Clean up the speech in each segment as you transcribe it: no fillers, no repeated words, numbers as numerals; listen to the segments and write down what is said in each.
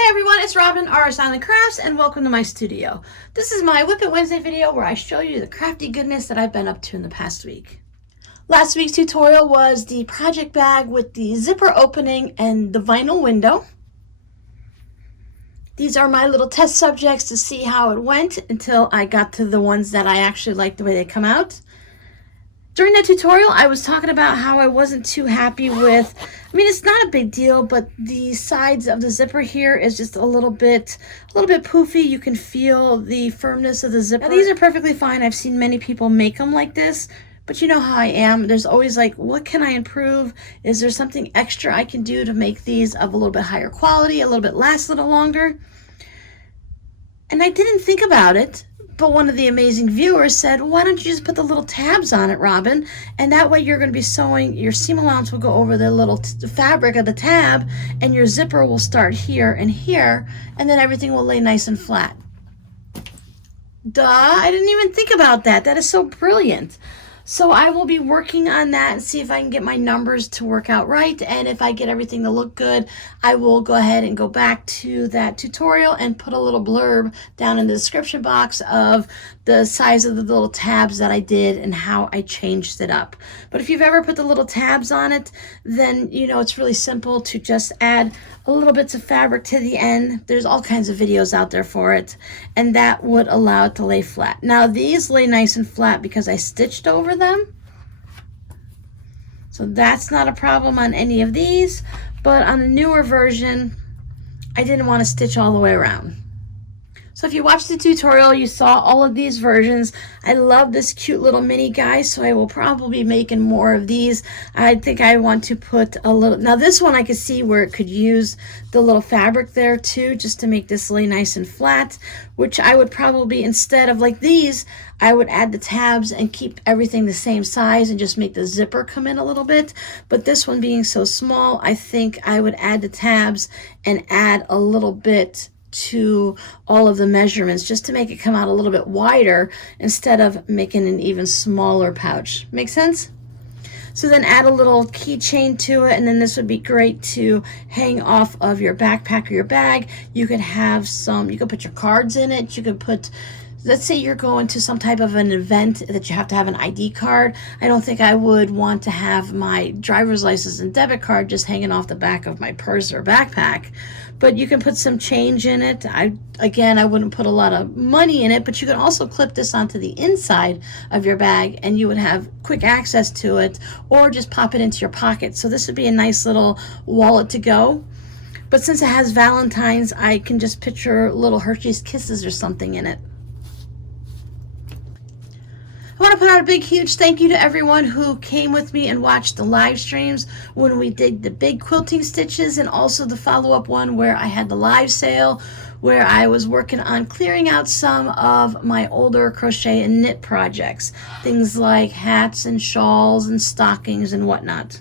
Hey everyone, it's Robin, Artist Island Crafts, and welcome to my studio. This is my Whip It Wednesday video where I show you the crafty goodness that I've been up to in the past week. Last week's tutorial was the project bag with the zipper opening and the vinyl window. These are my little test subjects to see how it went until I got to the ones that I actually like the way they come out. During that tutorial, I was talking about how I wasn't too happy with, it's not a big deal, but the sides of the zipper here is just a little bit poofy. You can feel the firmness of the zipper. Now, these are perfectly fine. I've seen many people make them like this, but you know how I am. There's always like, what can I improve? Is there something extra I can do to make these of a little bit higher quality, a little bit last a little longer? And I didn't think about it. But one of the amazing viewers said, why don't you just put the little tabs on it, Robin? And that way you're going to be sewing, your seam allowance will go over the little fabric of the tab, and your zipper will start here, and then everything will lay nice and flat. Duh, I didn't even think about that. That is so brilliant. So I will be working on that and see if I can get my numbers to work out right. And if I get everything to look good, I will go ahead and go back to that tutorial and put a little blurb down in the description box of the size of the little tabs that I did and how I changed it up. But if you've ever put the little tabs on it, then you know it's really simple to just add a little bits of fabric to the end. There's all kinds of videos out there for it, and that would allow it to lay flat. Now these lay nice and flat because I stitched over them, so that's not a problem on any of these. But on the newer version, I didn't want to stitch all the way around. So if you watched the tutorial, you saw all of these versions. I love this cute little mini guy, so I will probably be making more of these. I think I want to put a little, now this one I could see where it could use the little fabric there too, just to make this lay nice and flat, which I would probably, instead of like these, I would add the tabs and keep everything the same size and just make the zipper come in a little bit. But this one being so small, I think I would add the tabs and add a little bit to all of the measurements just to make it come out a little bit wider instead of making an even smaller pouch. Make sense? So then add a little keychain to it, and then this would be great to hang off of your backpack or your bag. You could have some, you could put your cards in it. You could put, let's say you're going to some type of an event that you have to have an ID card. I don't think I would want to have my driver's license and debit card just hanging off the back of my purse or backpack. But you can put some change in it. I wouldn't put a lot of money in it, but you can also clip this onto the inside of your bag and you would have quick access to it, or just pop it into your pocket. So this would be a nice little wallet to go. But since it has Valentine's, I can just picture little Hershey's Kisses or something in it. I want to put out a big, huge thank you to everyone who came with me and watched the live streams when we did the big quilting stitches, and also the follow-up one where I had the live sale where I was working on clearing out some of my older crochet and knit projects. Things like hats and shawls and stockings and whatnot.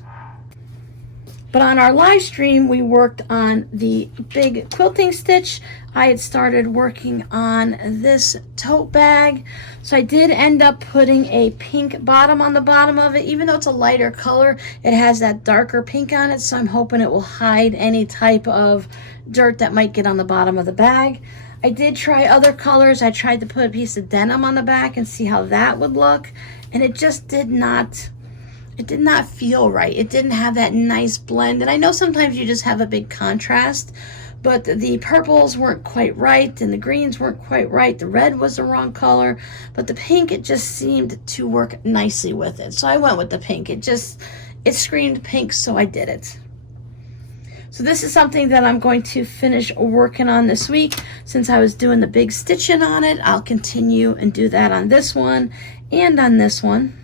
But on our live stream, we worked on the big quilting stitch. I had started working on this tote bag. So I did end up putting a pink bottom on the bottom of it. Even though it's a lighter color, it has that darker pink on it. So I'm hoping it will hide any type of dirt that might get on the bottom of the bag. I did try other colors. I tried to put a piece of denim on the back and see how that would look. And it just did not feel right. It didn't have that nice blend. And I know sometimes you just have a big contrast, but the purples weren't quite right and the greens weren't quite right. The red was the wrong color, but the pink, it just seemed to work nicely with it. So I went with the pink. It screamed pink, so I did it. So this is something that I'm going to finish working on this week. Since I was doing the big stitching on it, I'll continue and do that on this one and on this one.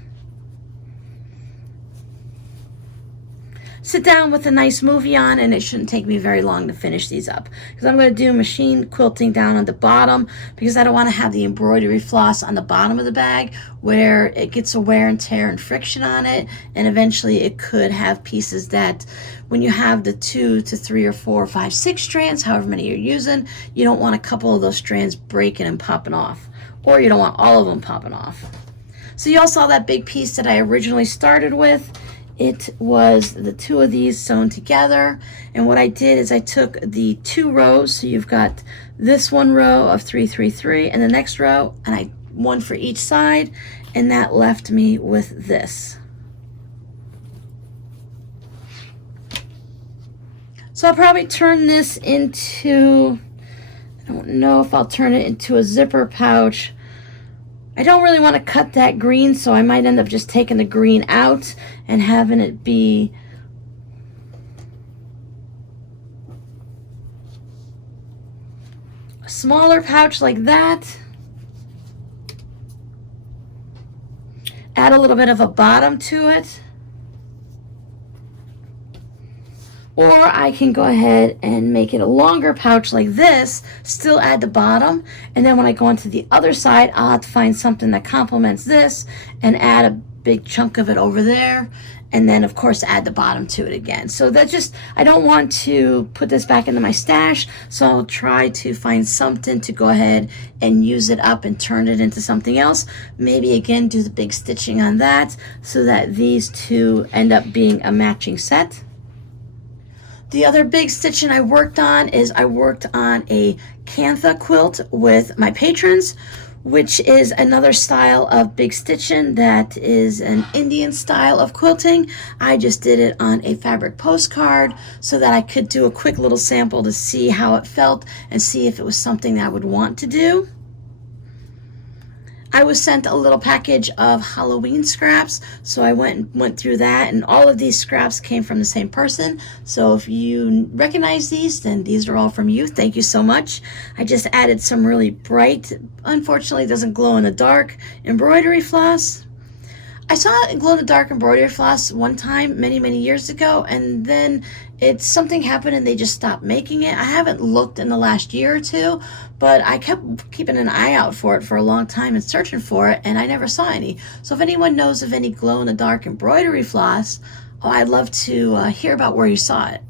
Sit down with a nice movie on, and it shouldn't take me very long to finish these up, because I'm going to do machine quilting down on the bottom, because I don't want to have the embroidery floss on the bottom of the bag where it gets a wear and tear and friction on it, and eventually it could have pieces that when you have the 2 to 3 or 4 or 5, 6 strands, however many you're using, you don't want a couple of those strands breaking and popping off, or you don't want all of them popping off. So you all saw that big piece that I originally started with. it was the two of these sewn together. And what I did is I took the 2 rows, so you've got this 1 row of 3, 3, 3, and the next row, and I one for each side, and that left me with this. So I'll probably turn this into, I don't know if I'll turn it into a zipper pouch. I don't really want to cut that green, so I might end up just taking the green out and having it be a smaller pouch like that. Add a little bit of a bottom to it. Or I can go ahead and make it a longer pouch like this, still add the bottom, and then when I go onto the other side, I'll have to find something that complements this and add a big chunk of it over there, and then of course add the bottom to it again. So that's just, I don't want to put this back into my stash, so I'll try to find something to go ahead and use it up and turn it into something else. Maybe again do the big stitching on that so that these two end up being a matching set. The other big stitching I worked on is I worked on a Kantha quilt with my patrons, which is another style of big stitching that is an Indian style of quilting. I just did it on a fabric postcard so that I could do a quick little sample to see how it felt and see if it was something that I would want to do. I was sent a little package of Halloween scraps, so I went through that, and all of these scraps came from the same person. So if you recognize these, then these are all from you. Thank you so much. I just added some really bright, unfortunately it doesn't glow in the dark, embroidery floss. I saw glow-in-the-dark embroidery floss one time many years ago, and then something happened and they just stopped making it. I haven't looked in the last year or two, but I kept keeping an eye out for it for a long time and searching for it, and I never saw any. So if anyone knows of any glow-in-the-dark embroidery floss, I'd love to hear about where you saw it.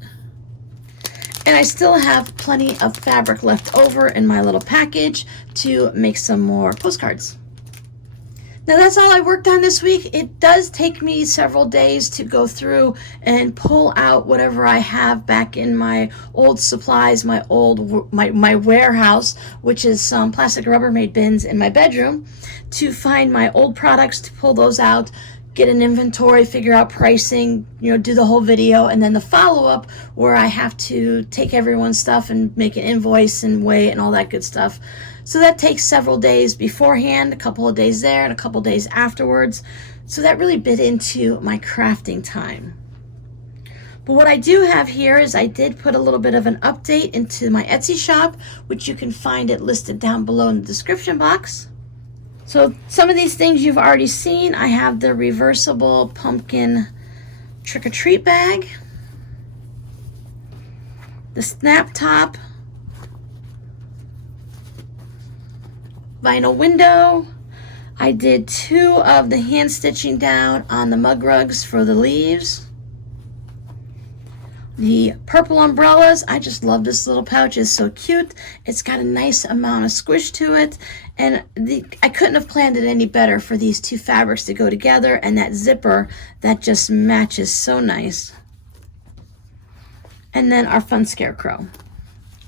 And I still have plenty of fabric left over in my little package to make some more postcards. Now that's all I worked on this week. It does take me several days to go through and pull out whatever I have back in my old supplies, my warehouse, which is some plastic Rubbermaid bins in my bedroom, to find my old products, to pull those out, get an inventory, figure out pricing, do the whole video, and then the follow-up where I have to take everyone's stuff and make an invoice and weigh it and all that good stuff. So that takes several days beforehand, a couple of days there, and a couple of days afterwards. So that really bit into my crafting time. But what I do have here is I did put a little bit of an update into my Etsy shop, which you can find it listed down below in the description box. So some of these things you've already seen. I have the reversible pumpkin trick-or-treat bag, the snap top, vinyl window. I did 2 of the hand stitching down on the mug rugs for the leaves. The purple umbrellas, I just love this little pouch. It's so cute. It's got a nice amount of squish to it, and I couldn't have planned it any better for these 2 fabrics to go together, and that zipper that just matches so nice. And then our fun scarecrow.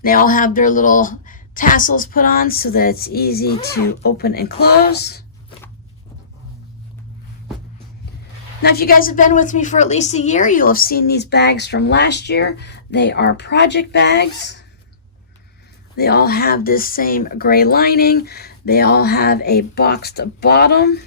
They all have their little tassels put on so that it's easy to open and close. Now, if you guys have been with me for at least a year, you'll have seen these bags from last year. They are project bags. They all have this same gray lining. They all have a boxed bottom.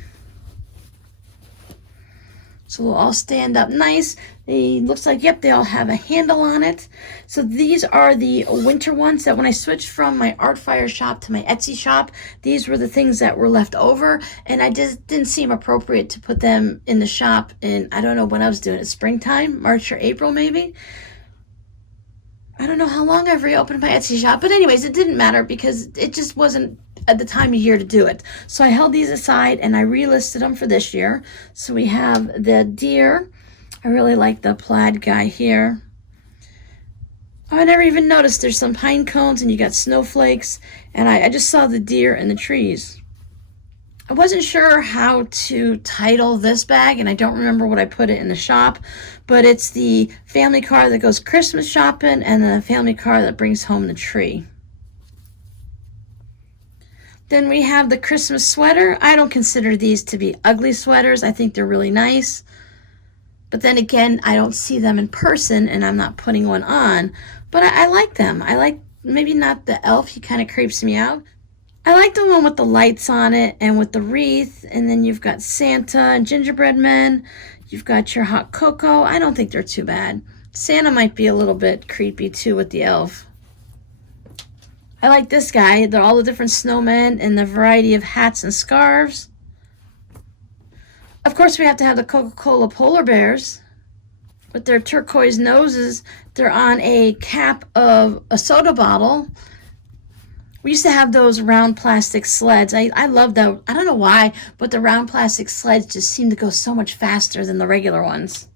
So they'll all stand up nice. Looks like, yep, they all have a handle on it. So these are the winter ones that when I switched from my Artfire shop to my Etsy shop, these were the things that were left over, and I just didn't seem appropriate to put them in the shop in, I don't know when I was doing it, springtime, March or April maybe. I don't know how long I've reopened my Etsy shop, but anyways, it didn't matter because it just wasn't at the time of year to do it. So I held these aside and I relisted them for this year. So we have the deer. I really like the plaid guy here. Oh, I never even noticed there's some pine cones and you got snowflakes, and I just saw the deer in the trees. I wasn't sure how to title this bag, and I don't remember what I put it in the shop, but it's the family car that goes Christmas shopping and the family car that brings home the tree. Then we have the Christmas sweater. I don't consider these to be ugly sweaters. I think they're really nice. But then again, I don't see them in person and I'm not putting one on. But I like them. I like, maybe not the elf, he kind of creeps me out. I like the one with the lights on it and with the wreath. And then you've got Santa and gingerbread men. You've got your hot cocoa. I don't think they're too bad. Santa might be a little bit creepy too with the elf. I like this guy, all the different snowmen and the variety of hats and scarves. Of course, we have to have the Coca-Cola polar bears with their turquoise noses. They're on a cap of a soda bottle. We used to have those round plastic sleds. I love that. I don't know why, but the round plastic sleds just seem to go so much faster than the regular ones.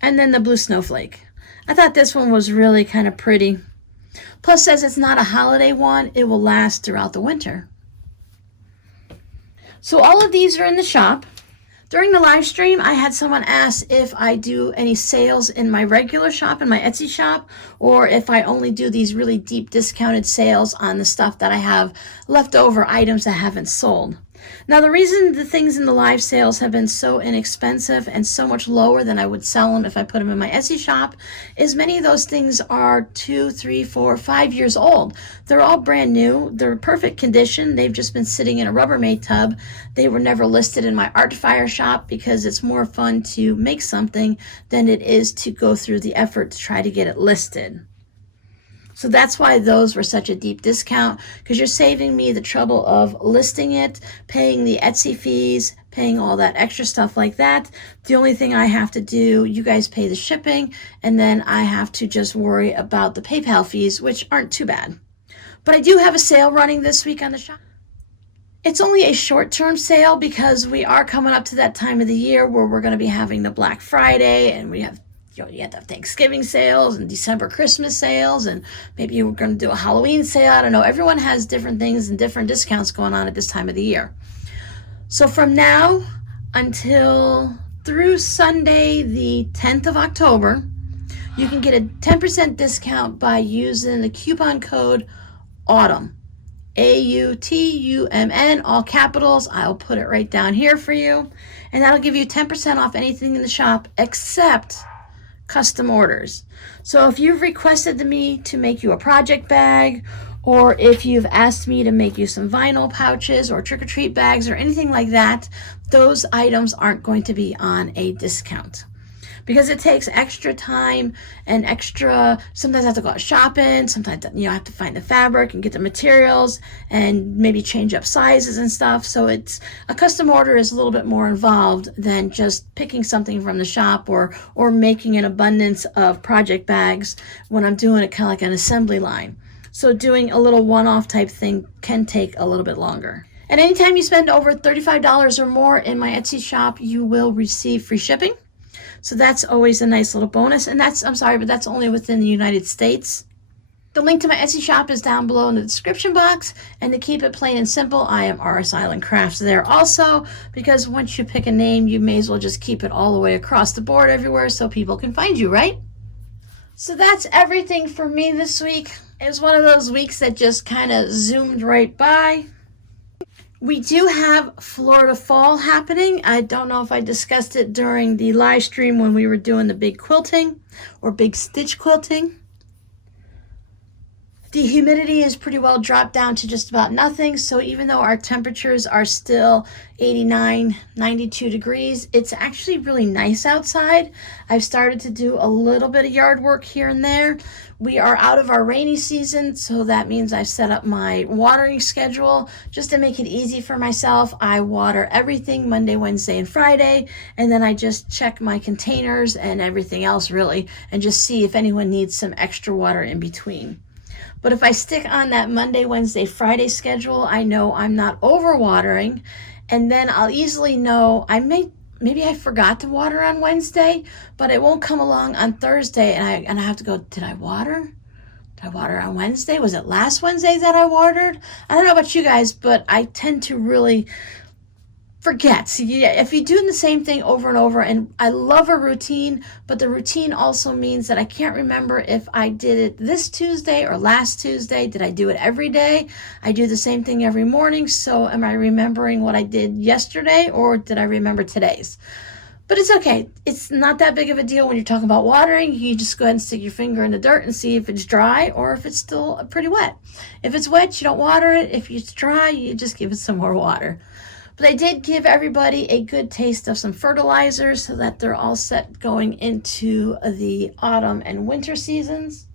And then the blue snowflake. I thought this one was really kind of pretty. Plus, says it's not a holiday one, it will last throughout the winter. So all of these are in the shop. During the live stream, I had someone ask if I do any sales in my regular shop, in my Etsy shop, or if I only do these really deep discounted sales on the stuff that I have leftover items that haven't sold. Now, the reason the things in the live sales have been so inexpensive and so much lower than I would sell them if I put them in my Etsy shop is many of those things are 2, 3, 4, 5 years old. They're all brand new. They're in perfect condition. They've just been sitting in a Rubbermaid tub. They were never listed in my art fire shop because it's more fun to make something than it is to go through the effort to try to get it listed. So that's why those were such a deep discount, because you're saving me the trouble of listing it, paying the Etsy fees, paying all that extra stuff like that. The only thing I have to do, you guys pay the shipping, and then I have to just worry about the PayPal fees, which aren't too bad. But I do have a sale running this week on the shop. It's only a short-term sale because we are coming up to that time of the year where we're going to be having the Black Friday, and we have you have to have Thanksgiving sales and December Christmas sales, and maybe we're going to do a Halloween sale. I don't know. Everyone has different things and different discounts going on at this time of the year. So from now until through Sunday, the 10th of October, you can get a 10% discount by using the coupon code AUTUMN. AUTUMN, all capitals. I'll put it right down here for you. And that'll give you 10% off anything in the shop except custom orders. So if you've requested me to make you a project bag, or if you've asked me to make you some vinyl pouches or trick-or-treat bags or anything like that, those items aren't going to be on a discount. Because it takes extra time and sometimes I have to go out shopping, sometimes I have to find the fabric and get the materials and maybe change up sizes and stuff. So it's a custom order is a little bit more involved than just picking something from the shop or making an abundance of project bags when I'm doing it kind of like an assembly line. So doing a little one-off type thing can take a little bit longer. And anytime you spend over $35 or more in my Etsy shop, you will receive free shipping. So that's always a nice little bonus. And that's only within the United States. The link to my Etsy shop is down below in the description box. And to keep it plain and simple, I am RS Island Crafts there also, because once you pick a name, you may as well just keep it all the way across the board everywhere so people can find you, right? So that's everything for me this week. It was one of those weeks that just kind of zoomed right by. We do have Florida Fall happening. I don't know if I discussed it during the live stream when we were doing the big quilting or big stitch quilting. The humidity is pretty well dropped down to just about nothing. So even though our temperatures are still 89, 92 degrees, it's actually really nice outside. I've started to do a little bit of yard work here and there. We are out of our rainy season, so that means I've set up my watering schedule just to make it easy for myself. I water everything Monday, Wednesday, and Friday, and then I just check my containers and everything else really, and just see if anyone needs some extra water in between. But if I stick on that Monday, Wednesday, Friday schedule, I know I'm not overwatering, and then I'll easily know maybe I forgot to water on Wednesday, but it won't come along on Thursday, and I have to go, did I water? Did I water on Wednesday? Was it last Wednesday that I watered? I don't know about you guys, but I tend to really forget. So if you're doing the same thing over and over, and I love a routine, but the routine also means that I can't remember if I did it this Tuesday or last Tuesday. Did I do it every day? I do the same thing every morning. So am I remembering what I did yesterday, or did I remember today's? But it's okay. It's not that big of a deal when you're talking about watering. You just go ahead and stick your finger in the dirt and see if it's dry or if it's still pretty wet. If it's wet, you don't water it. If it's dry, you just give it some more water. But I did give everybody a good taste of some fertilizer so that they're all set going into the autumn and winter seasons.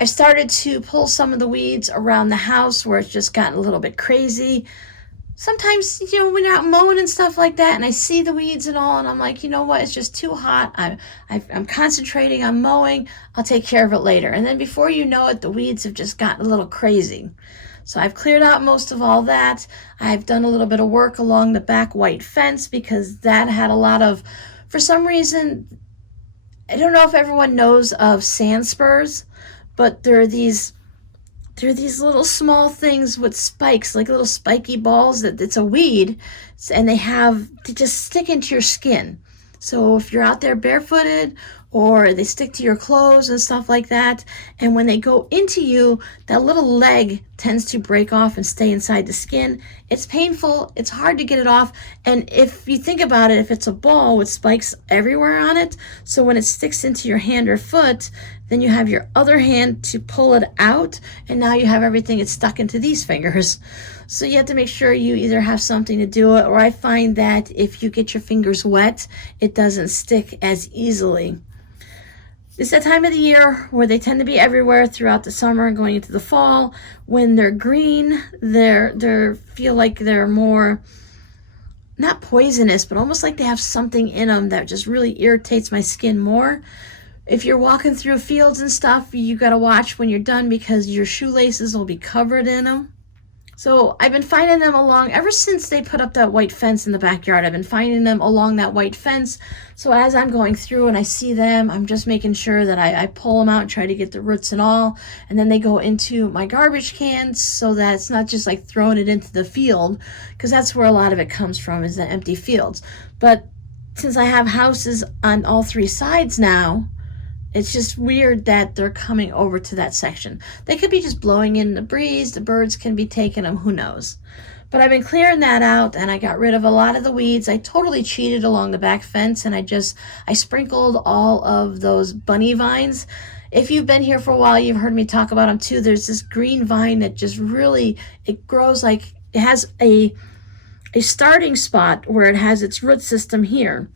I started to pull some of the weeds around the house where it's just gotten a little bit crazy. Sometimes, when you're out mowing and stuff like that, and I see the weeds and all, and I'm like, you know what, it's just too hot. I'm concentrating on mowing. I'll take care of it later. And then before you know it, the weeds have just gotten a little crazy. So I've cleared out most of all that. I've done a little bit of work along the back white fence because that had a lot of, for some reason, I don't know if everyone knows of sand spurs, but there are these little small things with spikes, like little spiky balls that it's a weed, and they just stick into your skin. So if you're out there barefooted, or they stick to your clothes and stuff like that, and when they go into you, that little leg tends to break off and stay inside the skin. It's painful, it's hard to get it off, and if you think about it, if it's a ball with spikes everywhere on it, so when it sticks into your hand or foot, then you have your other hand to pull it out, and now you have everything it's stuck into these fingers. So you have to make sure you either have something to do it, or I find that if you get your fingers wet, it doesn't stick as easily. It's that time of the year where they tend to be everywhere throughout the summer and going into the fall. When they're green, they feel like they're more, not poisonous, but almost like they have something in them that just really irritates my skin more. If you're walking through fields and stuff, you got to watch when you're done because your shoelaces will be covered in them. So I've been finding them ever since they put up that white fence in the backyard. I've been finding them along that white fence. So as I'm going through and I see them, I'm just making sure that I pull them out and try to get the roots and all. And then they go into my garbage cans so that it's not just like throwing it into the field, because that's where a lot of it comes from, is the empty fields. But since I have houses on all three sides now, it's just weird that they're coming over to that section. They could be just blowing in the breeze. The birds can be taking them. Who knows? But I've been clearing that out, and I got rid of a lot of the weeds. I totally cheated along the back fence, and I sprinkled all of those bunny vines. If you've been here for a while, you've heard me talk about them too. There's this green vine that just really, it grows like, it has a starting spot where it has its root system here.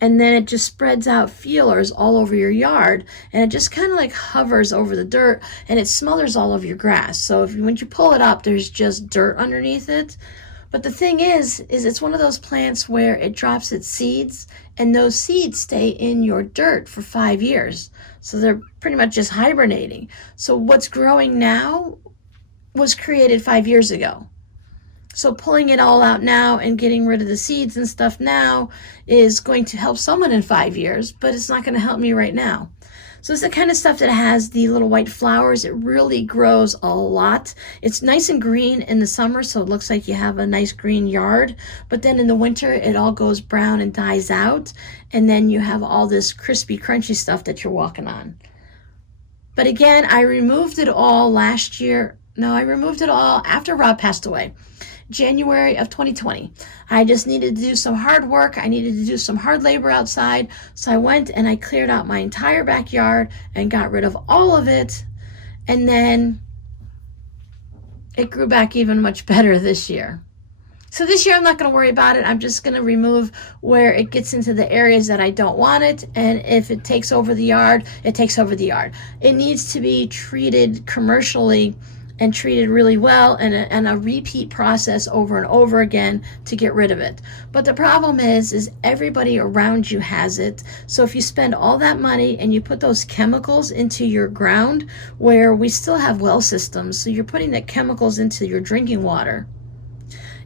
And then it just spreads out feelers all over your yard, and it just kind of like hovers over the dirt, and it smothers all of your grass. So when you pull it up, there's just dirt underneath it. But the thing is it's one of those plants where it drops its seeds, and those seeds stay in your dirt for 5 years. So they're pretty much just hibernating. So what's growing now was created 5 years ago. So pulling it all out now and getting rid of the seeds and stuff now is going to help someone in 5 years, but it's not going to help me right now. So it's the kind of stuff that has the little white flowers. It really grows a lot. It's nice and green in the summer, so it looks like you have a nice green yard. But then in the winter, it all goes brown and dies out. And then you have all this crispy, crunchy stuff that you're walking on. But again, I removed it all last year. No, I removed it all after Rob passed away. January of 2020. I just needed to do some hard work. I needed to do some hard labor outside. So I went and I cleared out my entire backyard and got rid of all of it. And then it grew back even much better this year. So this year I'm not going to worry about it. I'm just going to remove where it gets into the areas that I don't want it. And if it takes over the yard, it takes over the yard. It needs to be treated commercially and treated really well, and a repeat process over and over again to get rid of it. But the problem is everybody around you has it. So if you spend all that money and you put those chemicals into your ground, where we still have well systems, so you're putting the chemicals into your drinking water,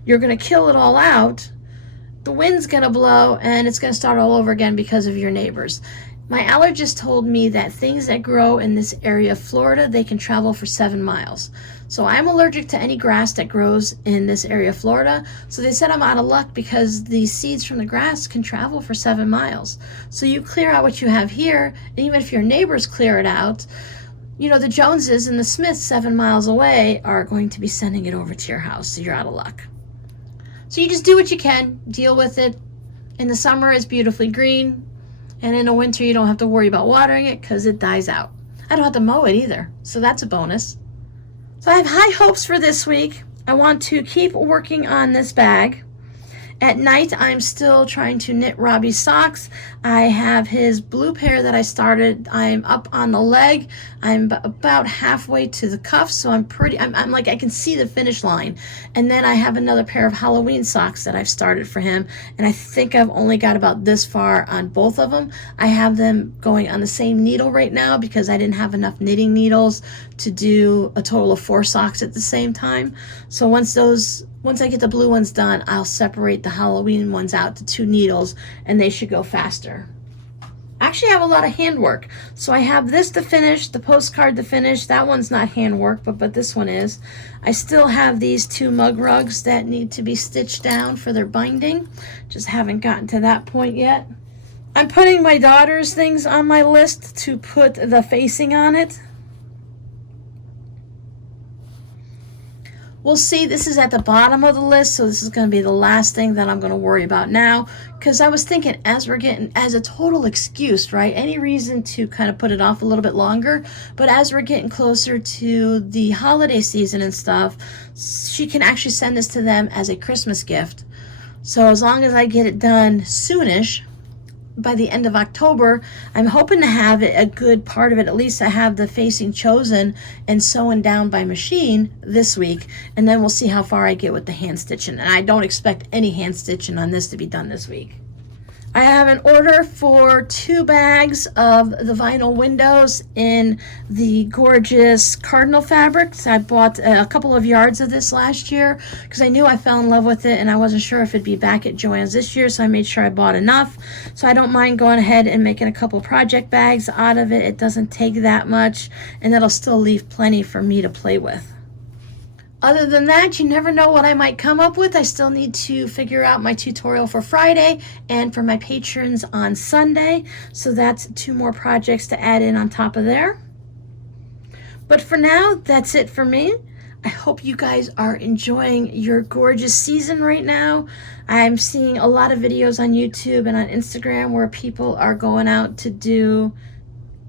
you're going to kill it all out. The wind's going to blow and it's going to start all over again because of your neighbors. My allergist told me that things that grow in this area of Florida, they can travel for 7 miles. So I'm allergic to any grass that grows in this area of Florida. So they said I'm out of luck because the seeds from the grass can travel for 7 miles. So you clear out what you have here, and even if your neighbors clear it out, you know, the Joneses and the Smiths 7 miles away are going to be sending it over to your house. So you're out of luck. So you just do what you can, deal with it. In the summer, it's beautifully green. And in the winter, you don't have to worry about watering it because it dies out. I don't have to mow it either, so that's a bonus. So I have high hopes for this week. I want to keep working on this bag. At night, I'm still trying to knit Robbie's socks. I have his blue pair that I started. I'm up on the leg. I'm about halfway to the cuff, so I'm like, I can see the finish line. And then I have another pair of Halloween socks that I've started for him, and I think I've only got about this far on both of them. I have them going on the same needle right now because I didn't have enough knitting needles to do a total of 4 socks at the same time. So once I get the blue ones done, I'll separate the Halloween ones out to 2 needles, and they should go faster. Actually, I have a lot of handwork. So I have this to finish, the postcard to finish. That one's not handwork, but this one is. I still have these 2 mug rugs that need to be stitched down for their binding. Just haven't gotten to that point yet. I'm putting my daughter's things on my list to put the facing on it. We'll see, this is at the bottom of the list, so this is going to be the last thing that I'm going to worry about now, because I was thinking as a total excuse, right, any reason to kind of put it off a little bit longer, but as we're getting closer to the holiday season and stuff, she can actually send this to them as a Christmas gift. So as long as I get it done soonish, by the end of October, I'm hoping to have it, a good part of it, at least I have the facing chosen and sewn down by machine this week, and then we'll see how far I get with the hand stitching. And I don't expect any hand stitching on this to be done this week. I have an order for 2 bags of the vinyl windows in the gorgeous cardinal fabrics. I bought a couple of yards of this last year because I knew I fell in love with it and I wasn't sure if it'd be back at Joann's this year, so I made sure I bought enough. So I don't mind going ahead and making a couple project bags out of it. It doesn't take that much, and that'll still leave plenty for me to play with. Other than that, you never know what I might come up with. I still need to figure out my tutorial for Friday and for my patrons on Sunday. So that's 2 more projects to add in on top of there. But for now, that's it for me. I hope you guys are enjoying your gorgeous season right now. I'm seeing a lot of videos on YouTube and on Instagram where people are going out to do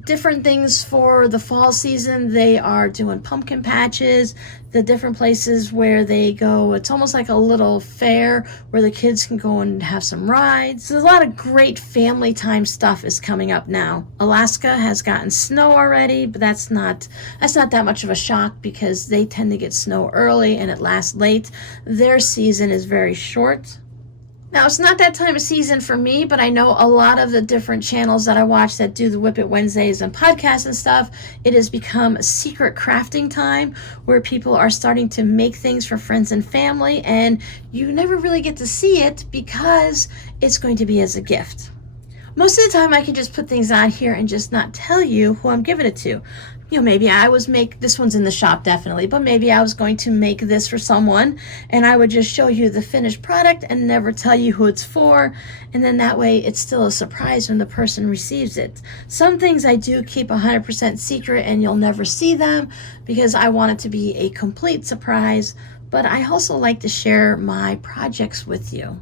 different things for the fall season. They are doing pumpkin patches, the different places where they go. It's almost like a little fair where the kids can go and have some rides. So there's a lot of great family time stuff is coming up now. Alaska has gotten snow already, but that's not that much of a shock because they tend to get snow early and it lasts late. Their season is very short. Now, it's not that time of season for me, but I know a lot of the different channels that I watch that do the WiP It Wednesdays and podcasts and stuff, it has become a secret crafting time where people are starting to make things for friends and family, and you never really get to see it because it's going to be as a gift. Most of the time I can just put things on here and just not tell you who I'm giving it to. You know, maybe this one's in the shop definitely, but maybe I was going to make this for someone and I would just show you the finished product and never tell you who it's for, and then that way it's still a surprise when the person receives it. Some things I do keep 100% secret and you'll never see them because I want it to be a complete surprise, but I also like to share my projects with you.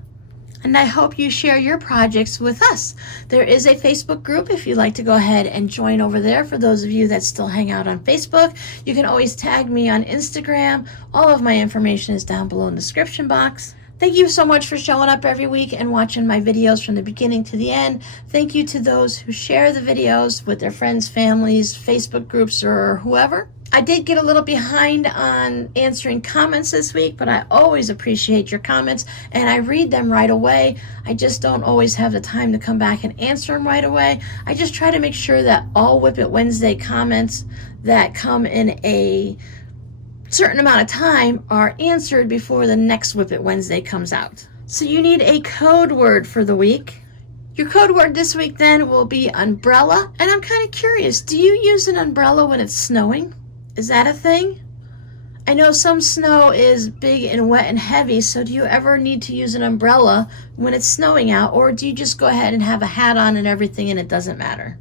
And I hope you share your projects with us. There is a Facebook group if you'd like to go ahead and join over there. For those of you that still hang out on Facebook, you can always tag me on Instagram. All of my information is down below in the description box. Thank you so much for showing up every week and watching my videos from the beginning to the end. Thank you to those who share the videos with their friends, families, Facebook groups, or whoever. I did get a little behind on answering comments this week, but I always appreciate your comments and I read them right away. I just don't always have the time to come back and answer them right away. I just try to make sure that all WiP It Wednesday comments that come in a certain amount of time are answered before the next WiP It Wednesday comes out. So you need a code word for the week. Your code word this week then will be umbrella. And I'm kind of curious, do you use an umbrella when it's snowing? Is that a thing? I know some snow is big and wet and heavy, so do you ever need to use an umbrella when it's snowing out, or do you just go ahead and have a hat on and everything and it doesn't matter?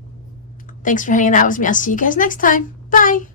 Thanks for hanging out with me. I'll see you guys next time. Bye.